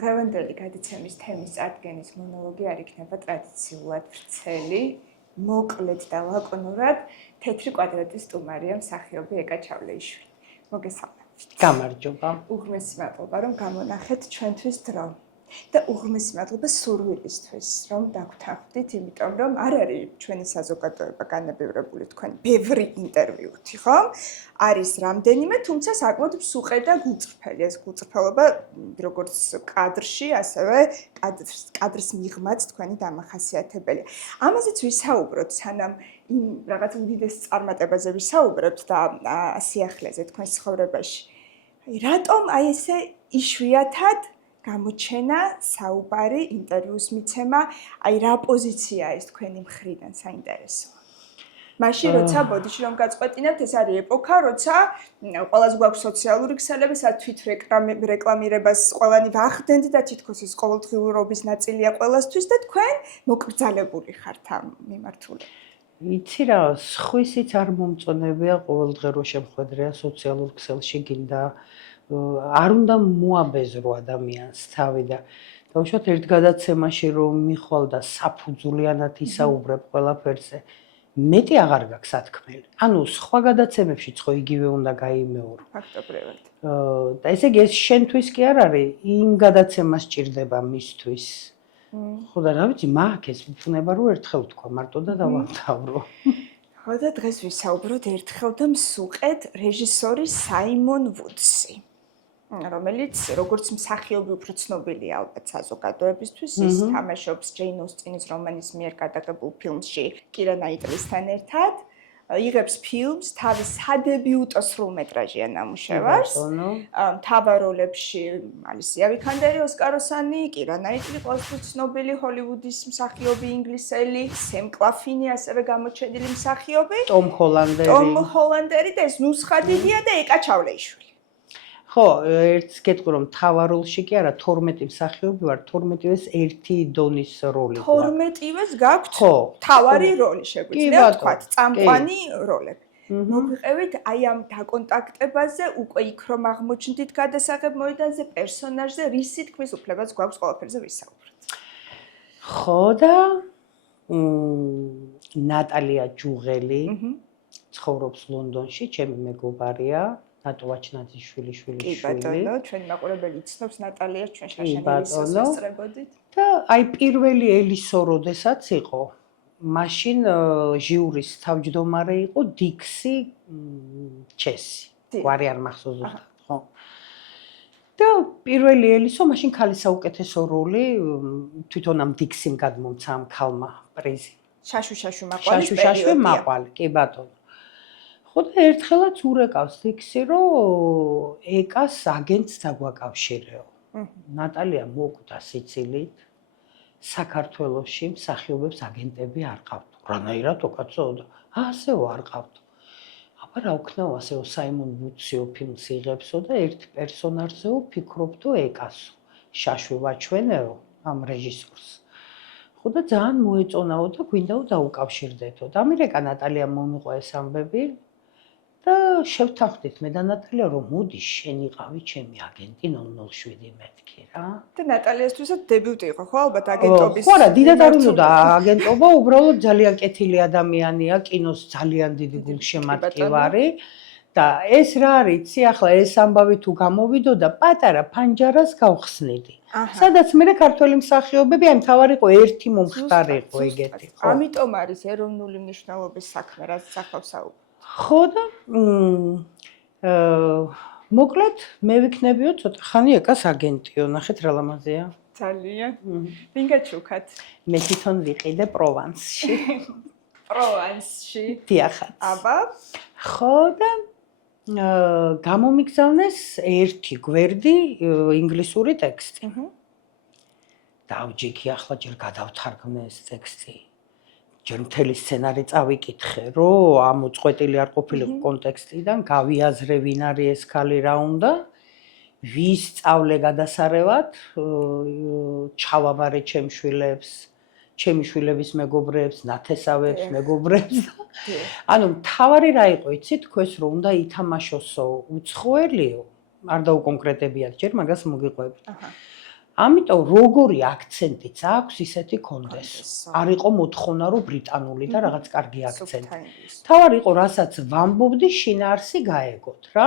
დღევანდელი გადაცემის თემის წარდგენის მონოლოგი არ იქნება ტრადიციულად ვრცელი, მოკლედ და ლაკონურად თეთრი კვადრატის სტუმარია მსახიობი ეკა ჩავლეიშვილი. მოგესალმებით. გამარჯობა. უღმესი მადლობა, რომ გამონახეთ ჩვენთვის დრო. და უღმესი მადლობა სურვილისთვის, რომ დაგვთანხმდით, იმიტომ რომ არ არის ჩვენი საზოგადოება განებევრებული თქვენ ბევრი ინტერვიუთი, ხო? არის რამდენიმე, თუმცა საკმაოდ მსუყე და გულწრფელი ეს გულწრფელობა, როგორც კადრში, ასევე კადრის მიღმაც თქვენი დამახასიათებელია. ამაზეც ვისაუბროთ, სანამ იმ რაღაც უდიდეს წარმატებაზე ვისაუბრებთ და სიახლეზე თქვენს ცხოვრებაში. რატომ აი ესე იშვიათად გამოჩენა, საუბარი, ინტერვიუს მიცემა, აი რა პოზიციაა ეს თქვენი მხრიდან საინტერესოა. მაშინ როცა ბოდიში რომ გაწყვეტინებთ, ეს არის ეპოქა, როცა ყველას გვაქვს სოციალური ქსელები, თვით რეკლამირებას ყველანი ვახდენთ და თითქოს ეს ყოველდღიურობის ნაწილია ყველასთვის და თქვენ მოკრძალებული ხართ ამ მიმართულებით. იცი რა, სხვისიც არ მომწონებია ყოველდღე რო შემხედრეა სოციალურ ქსელში გინდა არ უნდა მოაბეზრო ადამიანს თავი და დაუშვათ ერთ გადაცემაში რომ მიხვალ და საფუძვლიანად ისაუბრებ ყველაფერზე მეტი აღარ გაქვს სათქმელი. ანუ სხვა გადაცემებშიც ხო იგივე უნდა გაიმეორო. ფაქტობრივად. და ესე იგი ეს შენთვის კი არ არის, იმ გადაცემას ჭირდება მისთვის. ხო და რა ვიცი, მაგ ეს ვფუნება რომ ერთხელ თქვა მარტო და დავამთავრო. ხო და დღეს ვისაუბროთ ერთხელ და მსუყედ რეჟისორი საიმონ ვუდსი. რომელიც როგორც მსახიობი უფრო ცნობილია ალბათ საზოგადოებისთვის, ის თამაშობს ჯეინ ოსტინის რომანის მიერ გადაღებულ ფილმში კირა ნაიტლისთან ერთად, იღებს ფილმს თავის სადებიუტო სრულმეტრაჟიან ნამუშევარს. მთავარ როლებში ალისია ვიქანდერი, ოსკაროსანი, კირა ნაიტლი, ყოველთვის ცნობილი ჰოლივუდის მსახიობი ინგლისელი, სემ კლაფინი, ასევე გამოჩენილი მსახიობი, ტომ ჰოლანდერი და ეს ნუსხა დიდია და ეკა ჩავლეიშვილი. ხო, ერთს გეტყვი რომ მთავარ როლში კი არა, 12 მსახიობი ვარ, 12-ვეს ერთი დონის როლი გვაქვს. 12-ვეს გაქვთ მთავარი როლი შეგვიძლია ვთქვათ, წამყვანი როლები. მოგვიყევით აი ამ დაკონტაქტებაზე, უკვე იქ რომ აღმოჩნდით გადასაღებ მოედანზე, პერსონაჟზე, რისი თქმის უფლებაც გვაქვს ყველაფერზე ვისაუბროთ. ხო და ნატალია ჯუღელი ცხოვრობს ლონდონში, ჩემი მეგობარია. ნატო ვაჩნაძიშვილი შვილი. კი ბატონო, ჩვენი მაყურებელი იცნობს ნატალიას, ჩვენ შაშანელის ესწრებოდით. და აი პირველი ელისო როდესაც იყო, მაშინ ჟიურის თავმჯდომარე იყო დიქსი ჩესი. გვარი არ მახსოვს ზუსტად, ხო? და პირველი ელისო, მაშინ ქალის საუკეთესო როლი თვითონ ამ დიქსიმ გადმომცა ამ ქალმა პრიზი. შაშუ მაყვალის პერიოდია. შაშუ მაყვალი, კი ბატონო. ხო და ერთხელაც ურეკავს დიქსი, რომ ეკას აგენტს დაგვაკავშირეო. ნატალია მოკვდა სიცილით, საქართველოში მსახიობებს აგენტები არ ყავთ. რანაირად უკაცო და ასეო არ ყავთ. აბა რა ვქნაო, ასეო საიმონ ვუდსიო ფილმს იღებსო და ერთ პერსონაჟზეო ფიქრობდო ეკასო. შაშვი ვაჩვენეო ამ რეჟისორს. ხო და ძალიან მოეწონაო და გვინდაო დაუკავშირდეთო. და ამირეკა ნატალიამ მომიყვა ეს ამბები. და შევთანხმდით მე და ნატალია რომ მოდი შენ იყავი ჩემი აგენტი 007 მეთქი რა. და ნატალიასთვისაც დებიუტი იყო ხო ალბათ აგენტობის. ხო რა, დიდად არ უნდა აგენტობა, უბრალოდ ძალიან კეთილი ადამიანია, კინოს ძალიან დიდი გულშემატკივარი. და ეს რა არის, იცი ახლა ეს ამბავი თუ გამოვიდოდა, პატარა ფანჯარას გავხსნიდი. სადაც მე ქართველი მსახიობები, აი მთავარი იყო ერთი მომხდარი იყო ეგეთი, ხო? ამიტომ არის ეროვნული მნიშვნელობის საქმე, რაც ახლა საუბრობ. ხო და მოკლედ მე ვიქნებიო ცოტა ხანი ეკას აგენტიო, ნახეთ რა ლამაზია. ძალიან. ვინ გაჩუქათ? მე თვითონ ვიყიდე პროვანსში. პროვანსში. დიახაც. აბა. ხო და გამომიგზავნეს ერთი გვერდი ინგლისური ტექსტი. დავჯიქი ახლა ჯერ გადავთარგმნე ეს ტექსტი. ჯერ მთელი სცენარი წავიკითხე, რომ ამოწყვეტილი არ ყოფილიყო კონტექსტიდან, გავიაზრე ვინ არის ეს ქალი რა უნდა, ვის სწავლე გადასარევად, ჩავაბარე ჩემ შვილებს, ჩემი შვილების მეგობრებს, ნათესავებს, მეგობრებს. ანუ მთავარი რა იყო, იცი თქვენს რომ უნდა ითამაშოსო უცხოელიო, არ დაუკონკრეტებიათ ჯერ, მაგას მოგიყვებით. ამიტომ როგორი აქცენტიც აქვს, ისეთი კონდეს. არ იყო მოთხოვნა, რომ ბრიტანული და რაღაც კარგი აქცენტი. თავარი იყო, რასაც ვამბობდი, შინაარსი გაეგოთ რა.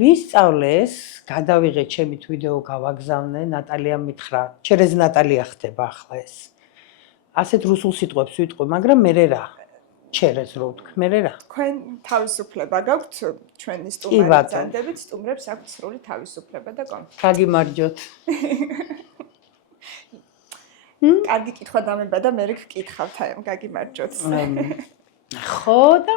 ვისწავლეს, გადავიღე ჩემით ვიდეო გავაგზავნე, ნატალია მითხრა, через ნატალია ხდება ახლა ეს. ასეთ რუსულ სიტყვებს ვიტყვი, მაგრამ მე რა. через რო ვთქვი, მე რა. თქვენ თავისუფლება გაქვთ ჩვენი სტუმრების ზანდებით, სტუმრებს აქვთ სრული თავისუფლება და კონფლიქტი. გაგიმარჯოთ. კარგი კითხვა დამებადა, მე გკითხავთ აი ამ გაგიმარჯოთ. ხო და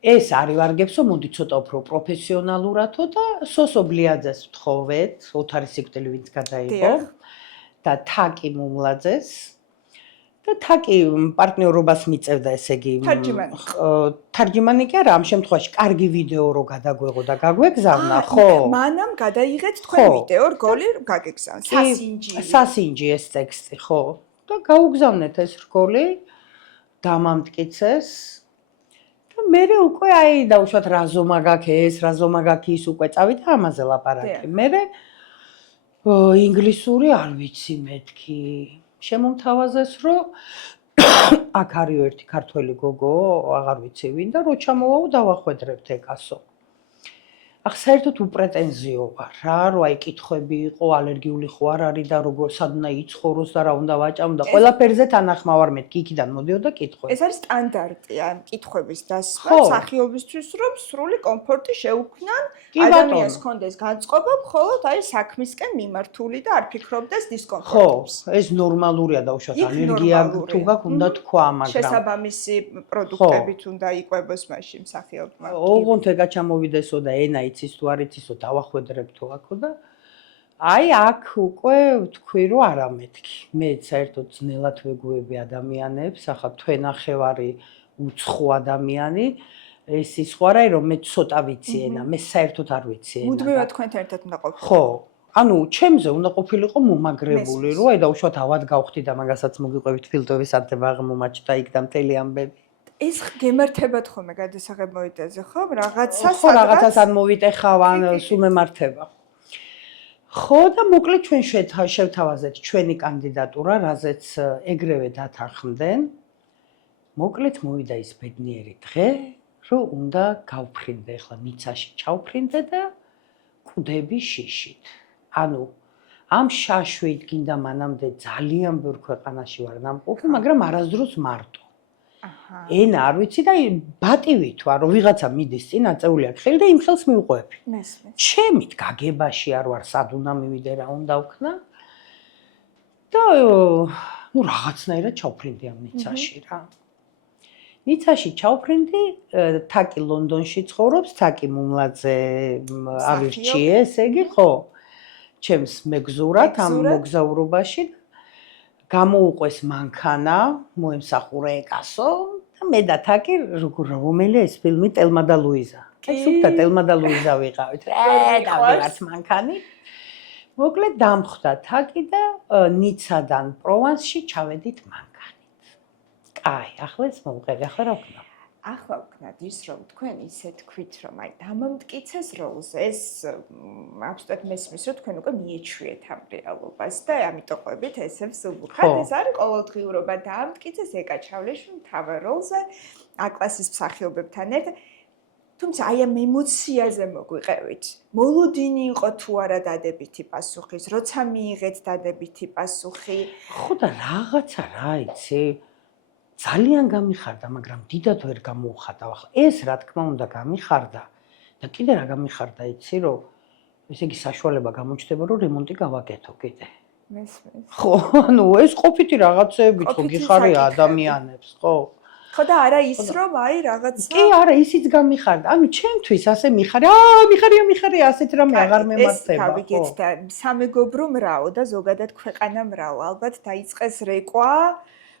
ეს არის ვარგებსო, მოდი ცოტა უფრო პროფესიონალურათო და სოსო ბლიაძეს ვთხოვეთ, ოთარი სიკვდილი ვინც გადაიღო და თაკი მუმლაძეს. და თაკი პარტნიორობას მიწევდა, ესე იგი თარჯიმანი კი არა, ამ შემთხვევაში კარგი ვიდეო რო გადაგვეღო და გაგვეგზავნა, ხო? მანამ გადაიღეთ თქვენ ვიდეო, რგოლი გაგეგზავნ, სასინჯი ეს ტექსტი, ხო? და გაუგზავნეთ ეს რგოლი, დამამტკიცეს და მე უკვე აი დაუშვათ რა ზომა გაქვს ეს, რა ზომა გაქვს ის უკვე წავიდა ამაზე ლაპარაკი. მე ინგლისური არ ვიცი მეთქი. შემომთავაზეს, რომ აქ არის ერთი ქართველი გოგო, აღარ ვიცი ვინ და რო ჩამოვაო დავახვედრებთ ეკასო. ახ საერთოდ უპრეტენზიო ვარ რა, რომ აი კითხვები იყო, ალერგიული ხო არ არის და როგორ სადნა იცხოვროს და რა უნდა ვაჭამ და ყველაფერზე თანახმავარ მეთქი, იქიდან მოდიოდა კითხვები. ეს არის სტანდარტია კითხვების დასმა მსახიობისთვის, რომ სრული კომფორტი შეუქმნან, ადამიანს ჰქონდეს განწყობა, მხოლოდ აი საქმისკენ მიმართული და არ ფიქრობდეს დისკომფორტს. ხო, ეს ნორმალურია დაუშვათ ალერგია თუ გაქვს უნდა თქვა, მაგრამ შესაბამისი პროდუქტებით უნდა იყვებოს მაშინ მსახიობმა. ოღონდ ეგა ჩამოვიდესო და ენა იცის თუ არ იცისო დავახვედრებთო აქო და აი აქ უკვე ვთქვი რომ არა მეთქი. მე საერთოდ ძნელად ვეგუები ადამიანებს, ახლა თვენახევარი უცხო ადამიანი, ეს ის ხო არა რომ მე ცოტა ვიცი ენა, მე საერთოდ არ ვიცი ენა. მუდმივად თქვენთან ერთად უნდა ყოფილიყო. ხო. ანუ ჩემზე უნდა ყოფილიყო მომაგრებული, რომ აი დაუშვათ ავად გავხდი და მაგასაც მოგიყვებით ფილტვების ანთება აღმომაჩნდა იქ და მთელი ამბები. ეს გემართებად ხომ გადასაღებ მოიტეზე ხო? რაღაცას ხო, რაღაცას არ მოვიტეხავ, ან სულ მემართება. ხო და მოკლედ ჩვენ შევთავაზეთ ჩვენი კანდიდატურა, რაზეც ეგრევე დათანხმდნენ. მოკლედ მოვიდა ის ბედნიერი დღე, რომ უნდა გავფრინდე, ახლა ნიცაში ჩავფრინდე და კუდები შიშით. ანუ ამ შაშვით გინდა მანამდე ძალიან ბევრ ქვეყანაში ვარ დამყოფი, მაგრამ არასდროს მარტო. ენა არ ვიცი და ბატივით ვარ, რომ ვიღაცა მიდის წინ, აწეული აქვს ხელი და იმ ხელს მივყვები. ჩემით გაგებაში არ ვარ, სად უნდა მივიდე, რა უნდა ვქნა. და ნუ რაღაცნაირად ჩავფრინდი ამ ნიცაში რა. ნიცაში ჩავფრინდი, თაკი ლონდონში ცხოვრობს, თაკი მუმლაძე ავირჩიე, ესე იგი, ხო. ჩემს მეგზურად ამ მოგზაურობაში გამოუყვეს მანქანა, მოემსახურა ეკასო და მე და თაკი რომელია ეს ფილმი ტელმა და ლუიზა. აი სუფთა ტელმა და ლუიზა ვიყავით. დავიღართ მანქანი. მოკლედ დამხვდა თაკი და ნიცადან პროვანსში ჩავედით მანქანით. კაი, ახლა ეს მოვყევი, ახლა რა ვქნა? ახლა ვქნათ ის რომ თქვენ ისე თქვით რომ აი დამამტკიცეს როლს ეს აბსოლუტურად მესმის რომ თქვენ უკვე მიეჩვიეთ ამ რეალობას და ამიტომ ყვებით ესე ვსუბუქად ეს არის ყოველდღიურობა დამამტკიცეს ეკა ჩავლეშვი მთავარ როლზე აკლასის მსახიობებთან ერთად თუმცა აი ამ ემოციაზე მოგვიყევით მოლოდინი იყო თუ არა დადებითი პასუხის როცა მიიღეთ დადებითი პასუხი ხო და რაღაცა რა იცი ძალიან გამიხარდა, მაგრამ დიდად ვერ გამოუხატავ ახლა. ეს რა თქმა უნდა გამიხარდა და კიდე რა გამიხარდა, იცი რომ ესე იგი საშუალება გამოჩნდება რომ რემონტი გავაკეთო კიდე. მესმის. ხო, ანუ ეს ყოფითი რაღაცეები ხო გიხარი ადამიანებს, ხო? ხო და არა ის რომ აი რაღაცა კი არა, ისიც გამიხარდა. ანუ ჩემთვის ასე მიხარი, მიხარია ასეთ რამე აღარ მემართება, ხო? გავიგეთ და სამეგობრო მრაო და ზოგადად ქვეყანა მრაო. ალბათ დაიწყეს რეკვა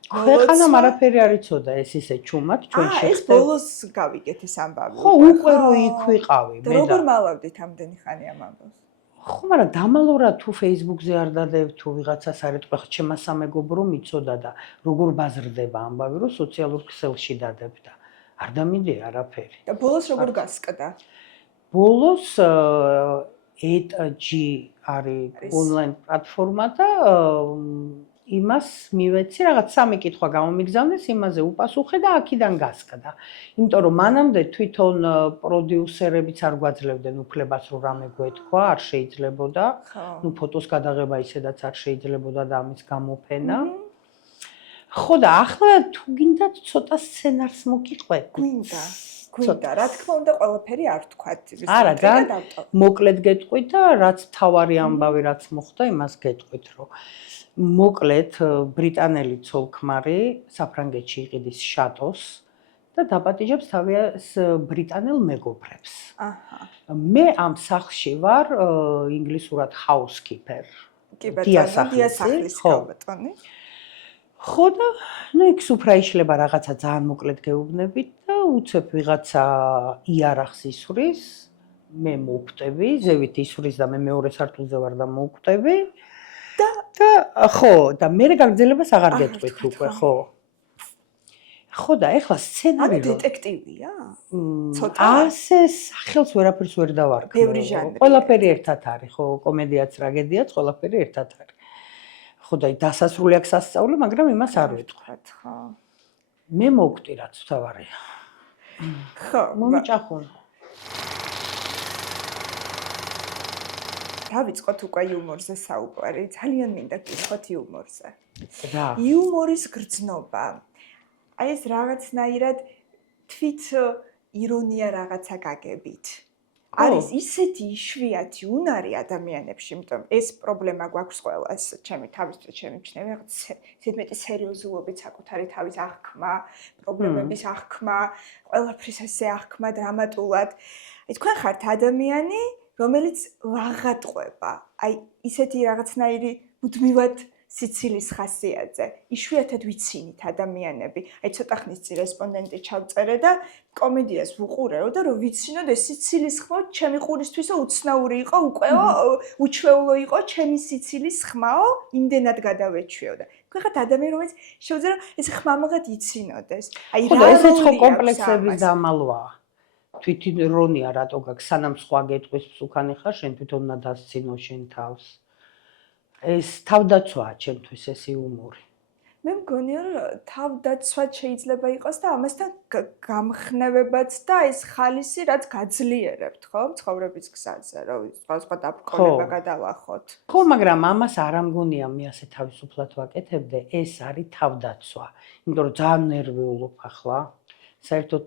ქვეყანამ არაფერი არ იცოდა ეს ისე ჩუმად ჩვენ შეხდა. ეს ბოლოს გავიგეთ ეს ამბავი. ხო, უკვე რო იქ ვიყავი მე და. როგორ მალავდით ამდენი ხანი ამ ამბავს? ხო, მაგრამ დამალორა თუ Facebook-ზე არ დადებ თუ ვიღაცას არ ეთქვა, ხო, ჩემმა სამეგობრო მიცოდა და როგორ ბაზრდება ამბავი, რომ სოციალურ ქსელში დადებ და არ დამიდე არაფერი. და ბოლოს როგორ გასკდა? ბოლოს ეტჯი არის ონლაინ პლატფორმა და იმას მივეცი, რაღაც სამი კითხვა გამომიგზავნეს, იმაზე უპასუხე და აქედან გასკდა. იმიტომ რომ მანამდე თვითონ პროდიუსერებიც არ გვაძლევდნენ უფლებას რომ რამე გვეთქვა, არ შეიძლებოდა. ნუ ფოტოს გადაღება ისედაც არ შეიძლებოდა და ამის გამოფენა. ხო და ახლა თუ გინდათ ცოტა სცენარს მოგიყვეთ. გვინდა, რა თქმა უნდა, ყველაფერი არ ვთქვათ. არა, ძალიან მოკლედ გეტყვით და რაც თავარი ამბავი რაც მოხდა, იმას გეტყვით, რომ მოკლედ ბრიტანელი ცოლ-ქმარი საფრანგეთში იყიდის შატოს და დაპატიჟებს თავის ბრიტანელ მეგობრებს. მე ამ სახლში ვარ ინგლისურად housekeeper. კი ბატონო, დიასახლის ქალბატონი. ხო და ნუ იქ სუფრა იშლება რაღაცა ძალიან მოკლედ გეუბნებით და უცებ ვიღაცა იარაღს ისვრის, მე მოვკვდები, ზევით ისვრის და მე მეორე სართულზე ვარ და მოვკვდები. და ხო, და მე გაგრძელებას აღარ გეტყვით უკვე, ხო. ხო და ეხლა სცენარი ანუ დეტექტივია? ცოტა ასე სახელს ვერაფერს ვერ დავარქმევ. ბევრი ჟანრი. ყველაფერი ერთად არის, ხო, კომედიაც, ტრაგედიაც, ყველაფერი ერთად არის. ხო და დასასრული აქვს სასწაული, მაგრამ იმას არ ვეთქვათ, ხო. მე მოვკვდი რაც თავარია. ხო, მომიჭახუნ. დავიწყოთ უკვე იუმორზე საუბარი. ძალიან მინდა გითხოთ იუმორზე. რა? იუმორის გრძნობა. აი ეს რაღაცნაირად თვით ირონია რაღაცა გაგებით. არის ისეთი იშვიათი უნარი ადამიანებში, იმიტომ ეს პრობლემა გვაქვს ყველას, ჩემი თავისთვის შემიჩნევა, რაღაც ზედმეტი სერიოზულობით საკუთარი თავის აღქმა, პრობლემების აღქმა, ყველაფრის ესე აღქმა დრამატულად. აი თქვენ ხართ ადამიანი, რომელიც ვაღატყვება. აი ისეთი რაღაცნაირი მუდმივად სიცილის ხასიათზე. იშვიათად ვიცინით ადამიანები. აი ცოტა ხნის წინ რესპონდენტი ჩავწერე და კომედიას ვუყურეო და რომ ვიცინოდ ეს სიცილის ხმა ჩემი ყურისთვისო უცნაური იყო, უკეო უჩვეულო იყო ჩემი სიცილის ხმაო, იმდენად გადავეჩვიო და თქვენ ხართ ადამიანი, რომელიც შეუძლია ეს ხმამაღად იცინოდეს. აი რა ესეც ხო კომპლექსების დამალვაა. თვითონ რონია რატო გაქვს სანამ სხვა გეტყვის მსუქანი ხარ შენ თვითონ უნდა დასცინო შენ თავს. ეს თავდაცვაა ჩემთვის ეს იუმორი. მე მგონია რომ თავდაცვაც შეიძლება იყოს და ამასთან გამხნევებაც და ეს ხალისი რაც გაძლიერებთ, ხო? ცხოვრების გზაზე, რომ სხვა დაბრკოლება გადავახოთ. ხო, მაგრამ ამას არ ამგონია მე ასე თავისუფლად ვაკეთებდე, ეს არის თავდაცვა. იმიტომ რომ ძალიან ნერვიულობ ახლა. საერთოდ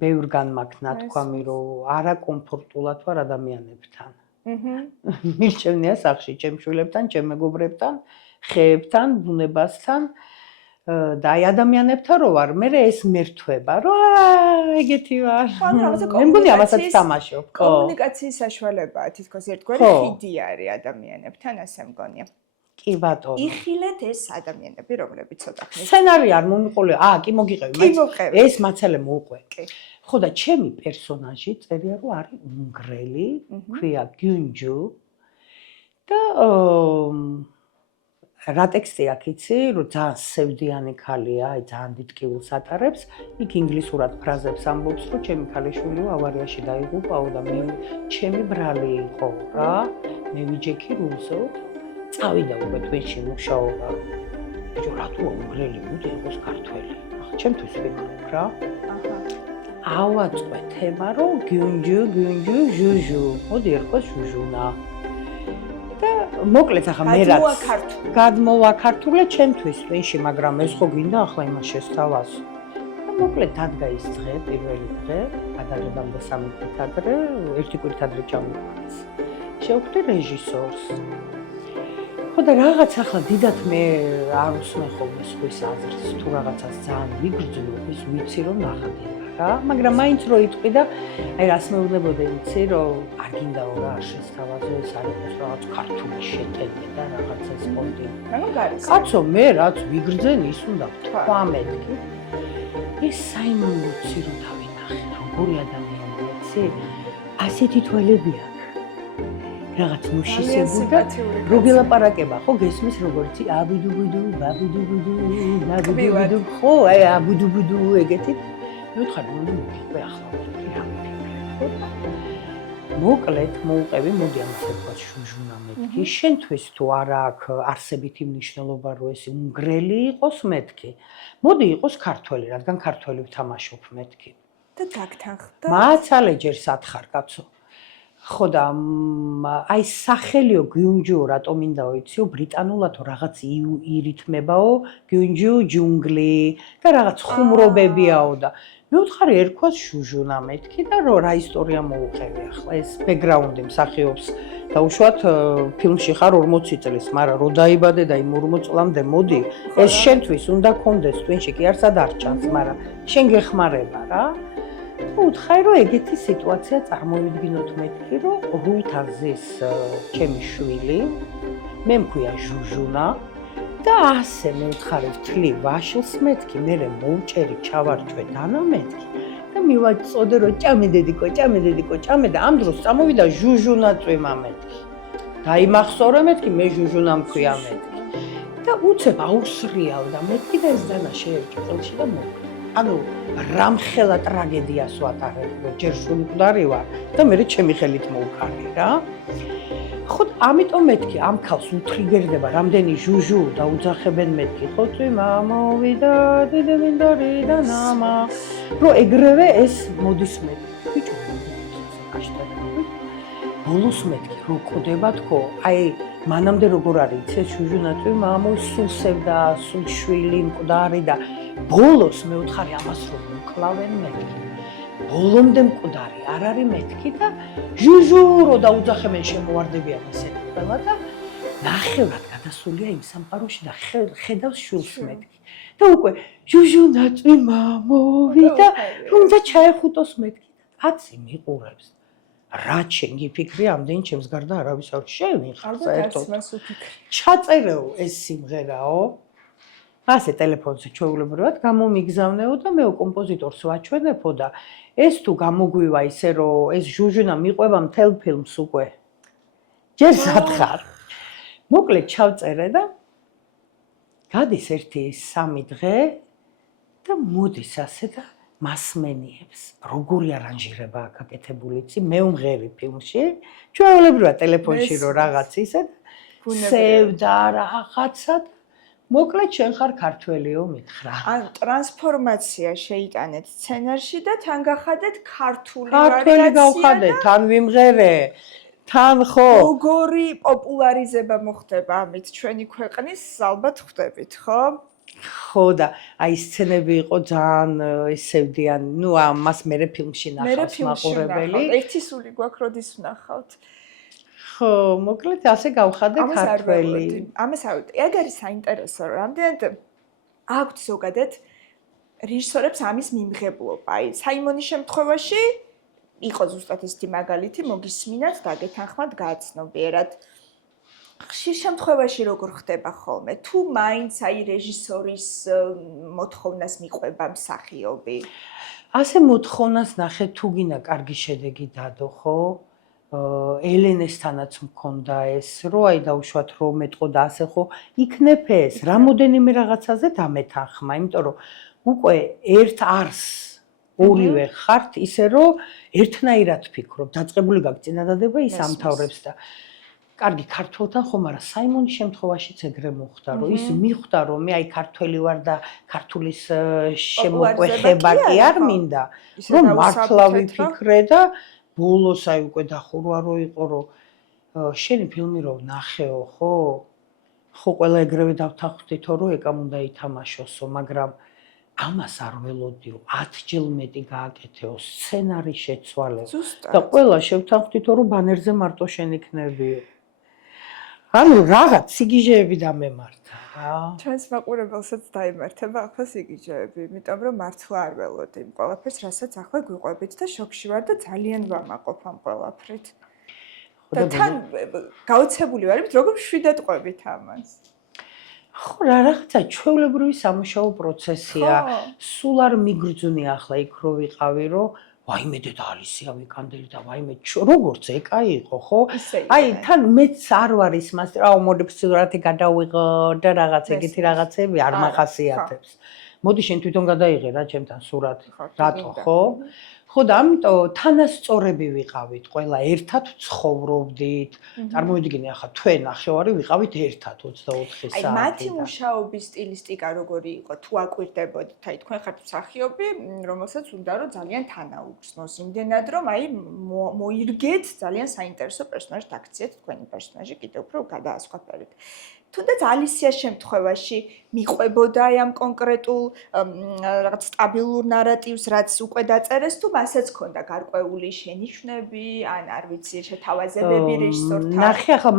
ბევრგან მაქვს ნათქვამი, რომ არაკომფორტულად ვარ ადამიანებთან. მირჩევნია სახლში ჩემ შვილებთან, ჩემ მეგობრებთან, ხეებთან, ბუნებასთან და აი ადამიანებთან რო ვარ, მე ეს მერთვება, რომ ეგეთი ვარ. მე მგონია ამასაც თამაშობ. კომუნიკაციის საშუალებაა თითქოს ერთგვარი ხიდი არის ადამიანებთან, ასე მგონია. კი ბატონო. იხილეთ ეს ადამიანები, რომლებიც ცოტა ხნის სცენარი არ მომიყოლე. კი მოგიყევი, ეს მაცალე მოუყვე. ხო და ჩემი პერსონაჟი წერია რომ არის უნგრელი, ქვია გუნჯუ და რა ტექსტი აქ იცი, რომ ძალიან სევდიანი ქალია, აი ძალიან დიდ კიბილს ატარებს, იქ ინგლისურად ფრაზებს ამბობს, რომ ჩემი ქალიშვილიო ავარიაში დაიღუპაო და მე ჩემი ბრალი იყო რა, მე ვიჯექი რუსო, წავიდა უკვე თვეში მუშაობა. ბიჭო რატო უნგრელი მოდი იყოს ქართველი. ახლა ჩემთვის ვიქნებ რა. ავაწყე თემა რომ გუნჯუ ჟუჟუ მოდი ერქვა ჟუჟუნა და მოკლედ ახლა მე რაც გადმოვა ქართულად ჩემთვის ვინში მაგრამ ეს ხო გინდა ახლა იმას შესთავაზო და მოკლედ დადგა ის დღე პირველი დღე გადაღებამდე 3 კვირით ადრე 1 კვირით ადრე ჩამოვიდეს შევხვდი რეჟისორს ხო და რაღაც ახლა დიდათ მე არ უსმენ ხოლმე სხვის აზრს თუ რაღაცას ძალიან ვიგრძნობ ის ვიცი რომ ნახდია მაგრამ მაინც რო იტყვი და აი რას მეუბნებოდა იცი რომ არ გინდაო რა არ შესთავაზო ეს არის რაღაც ქართული შეტევი და რაღაცა სპორტი. ანუ გარის. კაცო მე რაც ვიგრძენ ის უნდა თქვა მეთქი. ეს საიმონ ლუცი რო დავინახე როგორი ადამიანია იცი? ასეთი თვალები აქვს. რაღაც ნუშისებური და რო გელაპარაკება ხო გესმის როგორც აბუდუბუდუ ბაბუდუბუდუ ნაბუდუბუდუ ხო აი აბუდუბუდუ ეგეთი ვითხარ რომ მოგიყვე ახლა რა მოკლედ მოუყევი, მოდი ამას ერთად შუჟუნა მეთქი. შენთვის თუ არა აქვს არსებითი მნიშვნელობა, რომ ეს უნგრელი იყოს მეთქი. მოდი იყოს ქართველი, რადგან ქართველი ვთამაშობ მეთქი. და დაგთანხმდა. მაცალე ჯერ სათხარ კაცო. ხო და აი სახელიო გიუნჯიო რატომ მინდაო იციო ბრიტანულათო რაღაც ირითმებაო გიუნჯიო ჯუნგლი და რაღაც ხუმრობებიაო და მე ვთხარი ერქვას შუჟუნა მეთქი და რა ისტორია მოუყევი ახლა ეს ბექგრაუნდი მსახიობს დაუშვათ ფილმში ხარ 40 წლის მაგრამ რო დაიბადე და იმ 40 წლამდე მოდი ეს შენთვის უნდა კონდეს twin-ში კი არსად არ ჩანს მაგრამ შენ გეხმარება რა უთხარი რომ ეგეთი სიტუაცია წარმოვიდგინოთ მეთქი რომ რუითაზის ჩემი შვილი მე მქვია ჟუჟუნა და ასე მე ვთხარი ვთლი ვაშლს მეთქი მე მოვჭერი ჩავარჩვე დანა მეთქი და მივაწოდე რომ ჭამე დედიკო ჭამე და ამ დროს წამოვიდა ჟუჟუნა წვიმა მეთქი დაიმახსოვრე მეთქი მე ჟუჟუნა მქვია მეთქი და უცებ აუსრიალდა მეთქი და ეს დანა შეერჭა ყელში და მოვიდა ანუ რამხელა ტრაგედიას ვატარებ, ჯერ სულ მკვდარი ვარ და მე ჩემი ხელით მოვქარი რა. ხო, ამიტომ მეთქი ამ ქალს უთრიგერდება რამდენი ჟუჟუ და უძახებენ მეთქი, ხო წვიმა მოვიდა დედევინდარი და ნამა. რო ეგრევე ეს მოდის მეთქი. ბიჭო, კაშტანი. ბოლოს მეთქი რო ყვდება თქო, აი მანამდე როგორ არის, იცი ჟუჟუნა წვიმა მოსულსევდა, სულ შვილი მკვდარი და ბოლოს მე ვთხარი ამას რომ მკლავენ მეთქი. ბოლომდე მკვდარი არ არის მეთქი და ჟუჟურო დაუძახებენ შემოვარდებიან ესენი ყველა და ნახევრად გადასულია იმ სამყაროში და ხედავს შვილს მეთქი. და უკვე ჟუჟუნა წვიმა მოვიდა, უნდა ჩაეხუტოს მეთქი და კაცი მიყურებს. რა შენ გიფიქრი ამდენ ჩემს გარდა არავის არ შევიხარ საერთოდ. ჩაწერეო ეს სიმღერაო. ასე ტელეფონზე ჩვეულებრივად გამომიგზავნეო და მე კომპოზიტორს ვაჩვენებო და ეს თუ გამოგვივა ისე რომ ეს ჟუჟუნა მიყვება მთელ ფილმს უკვე ჯერ სათხარ მოკლედ ჩავწერე და გადის 1-3 დღე და მოდის ასე და მასმენიებს როგორი არანჟირება აქვს გაკეთებული იცი მე ვმღერი ფილმში ჩვეულებრივად ტელეფონში რომ რაღაც ისე სევდა რაღაცა მოკლედ შენ ხარ ქართველიო მითხრა. ან ტრანსფორმაცია შეიტანეთ სცენარში და თან გახადეთ ქართული ქართველი გავხადეთ, თან ვიმღერე, თან ხო. როგორი პოპულარიზება მოხდება ამით ჩვენი ქვეყნის ალბათ ხვდებით, ხო? ხო და აი სცენები იყო ძალიან ისევდიან, ნუ ამას მე ფილმში ნახავს მაყურებელი. ერთი სული გვაქვს როდის ვნახავთ. ხო, მოკლედ ასე გავხადე ქართველი. ამას ავიდე. ეგ არის საინტერესო, რამდენად აქვთ ზოგადად რეჟისორებს ამის მიმღებლობა. აი, საიმონის შემთხვევაში იყო ზუსტად ესეთი მაგალითი, მოგისმინათ, დაგეთანხმათ, გააცნობიერად. ხშირ შემთხვევაში როგორ ხდება ხოლმე? თუ მაინც აი რეჟისორის მოთხოვნას მიყვება მსახიობი. ასე მოთხოვნას ნახე თუ გინდა კარგი შედეგი დადო, ხო? ელენესთანაც მქონდა ეს, რომ აი დაუშვათ რომ მეტყო და ასე ხო იქნებ ეს, რამოდენიმე რაღაცაზე დამეთანხმა, იმიტომ რომ უკვე ერთ არს ორივე ხართ ისე რომ ერთნაირად ფიქრობ, დაწყებული გაქვს წინადადება ის ამთავრებს და კარგი ქართველთან ხომ არა საიმონის შემთხვევაშიც ეგრე მოხდა, რომ ის მიხვდა რომ მე აი ქართველი ვარ და ქართულის შემოყვეხება კი არ მინდა, რომ მართლა ვიფიქრე და ბოლოს აი უკვე დახურვა რო იყო რომ შენი ფილმი რო ნახეო ხო ხო ყველა ეგრევე დავთანხმდითო რომ ეკამ უნდა ითამაშოსო მაგრამ ამას არ ველოდიო 10 ჯერ მეტი გააკეთეო სცენარი შეცვალე და ყველა შევთანხმდითო რომ ბანერზე მარტო შენ იქნებიო ანუ რაღაც სიგიჟეები დამემართა რა ჩვენს მაყურებელსაც დაიმართება ახლა სიგიჟეები იმიტომ რომ მართლა არ ველოდი იმ ყველაფერს რასაც ახლა გვიყვებით და შოქში ვარ და ძალიან ვამაყობ ამ ყველაფრით და თან გაოცებული ვარებით როგორ შვიდად ყვებით ამას ხო რა რაღაცა ჩვეულებრივი სამუშაო პროცესია სულ არ მიგრძვნი ახლა იქ რო ვიყავი რომ ვაიმე დედა ალისია ვიკანდელი და ვაიმე როგორც ეკა იყო ხო აი თან მეც არ ვარ ის მასტერი აუ მოდი ფსილურათი გადავიღო და რაღაც ეგეთი რაღაცები არ მახასიათებს მოდი შენ თვითონ გადაიღე რა ჩემთან სურათი რატო ხო ხო და ამიტომ თანასწორები ვიყავით, ყველა ერთად ცხოვრობდით. წარმოვიდგინე ახლა თქვენ ნახევარი ვიყავით ერთად 24 აი საათი. მათი მუშაობის სტილისტიკა როგორი იყო? თუ აკვირდებოდით, აი თქვენ ხართ მსახიობი, რომელსაც უნდა რომ ძალიან თანაუგრძნოს, იმდენად რომ აი მოირგეთ ძალიან საინტერესო პერსონაჟს დაქციეთ თქვენი პერსონაჟი კიდევ უფრო გადაასხვაფერეთ. თუნდაც ალისიას შემთხვევაში მიყვებოდა აი ამ კონკრეტულ რაღაც სტაბილურ ნარატივს, რაც უკვე დაწერეს, თუ მასაც ქონდა გარკვეული შენიშვნები, ან არ ვიცი, შეთავაზებები რეჟისორთან. ნახე ახლა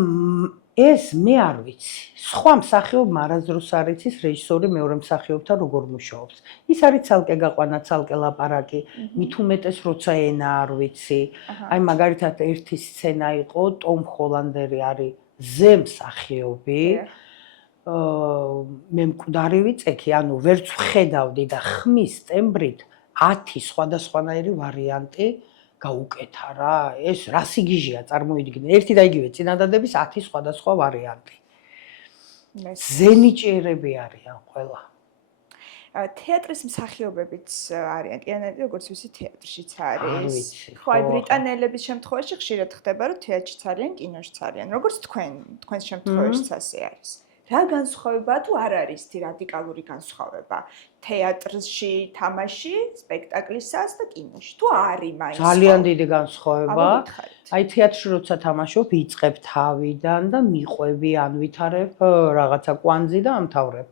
ეს მე არ ვიცი. სხვა მსახიობმა არასდროს არ იცის რეჟისორი მეორე მსახიობთან როგორ მუშაობს. ის არის ცალკე გაყვანა, ცალკე ლაპარაკი, მით უმეტეს როცა ენა არ ვიცი. აი მაგალითად ერთი სცენა იყო, ტომ ჰოლანდერი არის ზე მსახიობი. მე მკვდარი ვიწექი, ანუ ვერც ვხედავდი და ხმის ტემბრით 10 სხვადასხვანაირი ვარიანტი გაუკეთა რა. ეს რა სიგიჟეა, წარმოიდგინე. ერთი და იგივე წინადადების 10 სხვადასხვა ვარიანტი. ზენიჭიერები არიან ყველა. თეატრის მსახიობებიც არიან, კი, როგორც ვიცი, თეატრშიც არ არის. ვიცი, ხო, აი ბრიტანელების შემთხვევაში ხშირად ხდება, რომ თეატრშიც არიან, კინოშიც არიან. როგორც თქვენს შემთხვევაშიც ასე არის. რა განსხვავებაა თუ არ არის თი რადიკალური განსხვავება თეატრში თამაში, სპექტაკლისას და კინოში? თუ არის მაინც? ძალიან დიდი განსხვავება. გითხარით. აი თეატრში როცა თამაშობ, იწყებ თავიდან და მიყვები, ან ვითარებ რაღაცა კვანძი და ამთავრებ.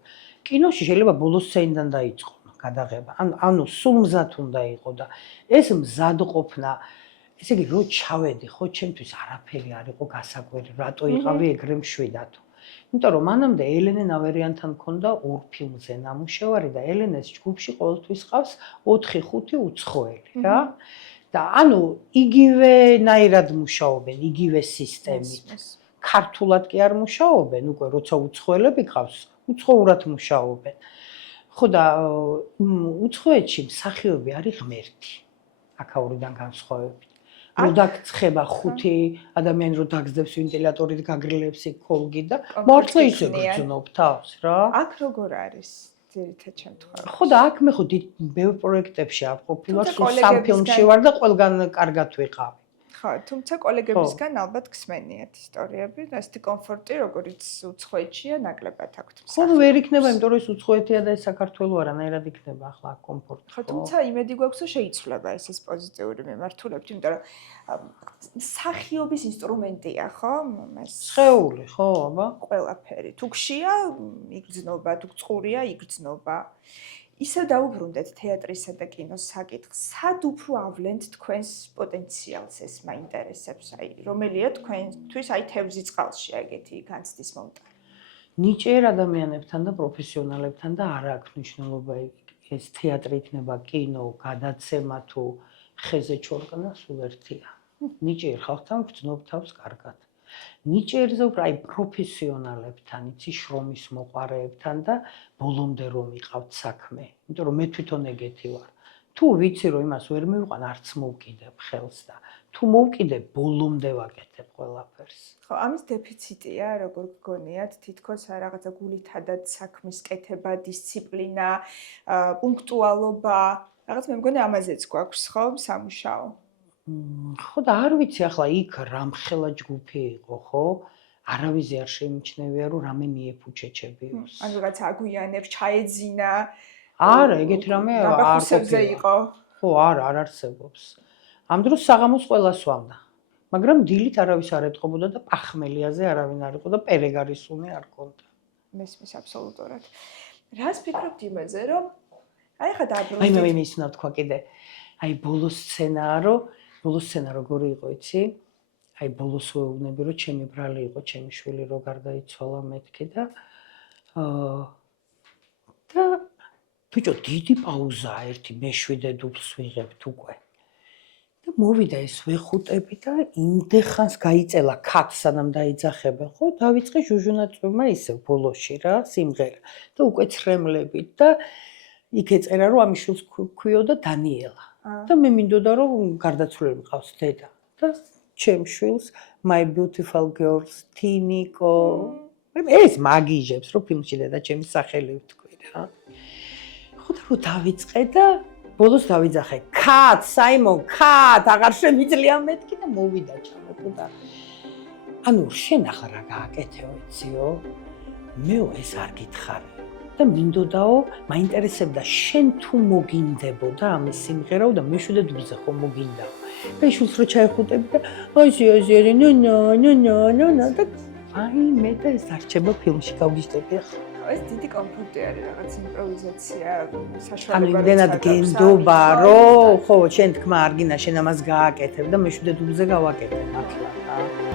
კინოში შეიძლება ბოლოს სცენიდან დაიწყო გადაღება. ანუ სულ მზად უნდა იყო და ეს მზადყოფნა, ესე იგი რო ჩავედი, ხო, ჩემთვის არაფერი არ იყო გასაკვირი, რატო იყავი ეგრე მშვიდად. იმიტომ რომ მანამდე ელენე ნავერიანთან მქონდა 2 ფილმზე ნამუშევარი და ელენეს ჯგუფში ყოველთვის ყავს 4-5 უცხოელი რა. და ანუ იგივენაირად მუშაობენ, იგივე სისტემით. ქართულად კი არ მუშაობენ, უკვე როცა უცხოელები ყავს, უცხოურად მუშაობენ. ხო და უცხოეთში მსახიობი არის ღმერთი. აქაურიდან განსხვავებით. რო დაგცხება 5 ადამიანი რო დაგძდებს ვენტილატორით გაგრილებს იქ კოლგი და მართლა ისე გრძნობ თავს რა. აქ როგორ არის ძირითად შემთხვევაში? ხო და აქ მე ხო ბევრ პროექტებში არ ყოფილა, სულ 3 ფილმში ვარ და ყველგან კარგად ვიყავ. ხო, თუმცა კოლეგებისგან ალბათ გსმენიათ ისტორიები, ესეთი კომფორტი, როგორიც უცხოეთშია, ნაკლებად აქვთ. ხო, ვერ იქნება, იმიტომ რომ ეს უცხოეთია და ეს საქართველო არანაირად იქნება ახლა კომფორტი. ხო, თუმცა იმედი გვაქვს, რომ შეიცვლება ეს პოზიტიური მიმართულებით, იმიტომ რომ მსახიობის ინსტრუმენტია, ხო? სხეული, ხო, აბა. ყველაფერი. თუ გშია, იგრძნობა, თუ წყურია, იგრძნობა. ისევ დაუბრუნდეთ თეატრისა და კინოს საკითხს. სად უფრო ავლენთ თქვენს პოტენციალს, ეს მაინტერესებს, აი, რომელია თქვენთვის აი თევზი წყალში ეგეთი განცდის მომტანი? ნიჭიერ ადამიანებთან და პროფესიონალებთან და არ აქვს მნიშვნელობა ეს თეატრი იქნება, კინო, გადაცემა თუ ხეზე ჩორკნა, სულ ერთია. ნიჭიერ ხალხთან გრძნობ თავს კარგად. ნიჭიერზე უკვე აი პროფესიონალებთან, იცი შრომის მოყარეებთან და ბოლომდე რომ იყავთ საქმე. იმიტომ რომ მე თვითონ ეგეთი ვარ. თუ ვიცი რომ იმას ვერ მივყვან, არც მოვკიდებ ხელს და თუ მოვკიდებ, ბოლომდე ვაკეთებ ყველაფერს. ხო, ამის დეფიციტია, როგორ გგონიათ, თითქოს რაღაცა გულითადად საქმის კეთება, დისციპლინა, პუნქტუალობა, რაღაც მე მგონი ამაზეც გვაქვს, ხო, სამუშაო. ხო და არ ვიცი ახლა იქ რამხელა ჯგუფი იყო, ხო? არავის არ შეიმჩნევია რომ რამე მიეფუჩეჩებიოს. ან რაღაც აგვიანებს, ჩაეძინა. არა, ეგეთ რამე არ იყო. ხო, არ არსებობს. ამ დროს საღამოს ყველა სვამდა. მაგრამ დილით არავის არ ეტყობოდა და პახმელიაზე არავინ არ იყო და პერეგარისუნი არ ქონდა. მესმის აბსოლუტურად. რას ფიქრობთ იმაზე, რომ აი ხა დაბრუნდით. აი მე ისნა თქვა კიდე. აი ბოლოს სცენაა, რომ ბოლოს სცენა როგორი იყო, იცი? აი ბოლოს ვეუბნები, რომ ჩემი ბრალი იყო, ჩემი შვილი რო გარდაიცვალა მეთქი და ბიჭო დიდი პაუზაა ერთი მე-7 დუბლს ვიღებთ უკვე. და მოვიდა ეს ვეხუტები და იმდეხანს გაიწელა ქათ სანამ დაიძახებენ, ხო? დავიწყე ჟუჟუნაწვევმა ისევ ბოლოში რა, სიმღერა და უკვე ცრემლებით და იქ ეწერა რომ ამის შვილს ქვიოდა დანიელა. და მე მინდოდა რომ გარდაცვლილი მყავს დედა და ჩემ შვილს my beautiful girls თინიკო. ეს მაგიჟებს რომ ფილმში დედა ჩემი სახელი ვთქვი რა. ხო და რომ დავიწყე და ბოლოს დავიძახე cut საიმონ cut აღარ შემიძლია მეთქი და მოვიდა ჩამოთო და ანუ შენ ახლა რა გააკეთეო იციო მეო ეს არ გითხარი და მინდოდაო მაინტერესებდა შენ თუ მოგინდებოდა ამის სიმღერაო და მეშვიდე დუბლზე ხომ მოგინდაო და შულს რო ჩაეხუტები და აზი ნო და აი მე და ეს არჩება ფილმში გავგიშტები ახლა ეს დიდი კომფორტი არის რაღაც იმპროვიზაცია საშუალება ანუ იმდენად გენდობა რომ ხო შენ თქმა არ გინდა შენ ამას გააკეთებ და მეშვიდე დუბლზე გავაკეთე მართლა რა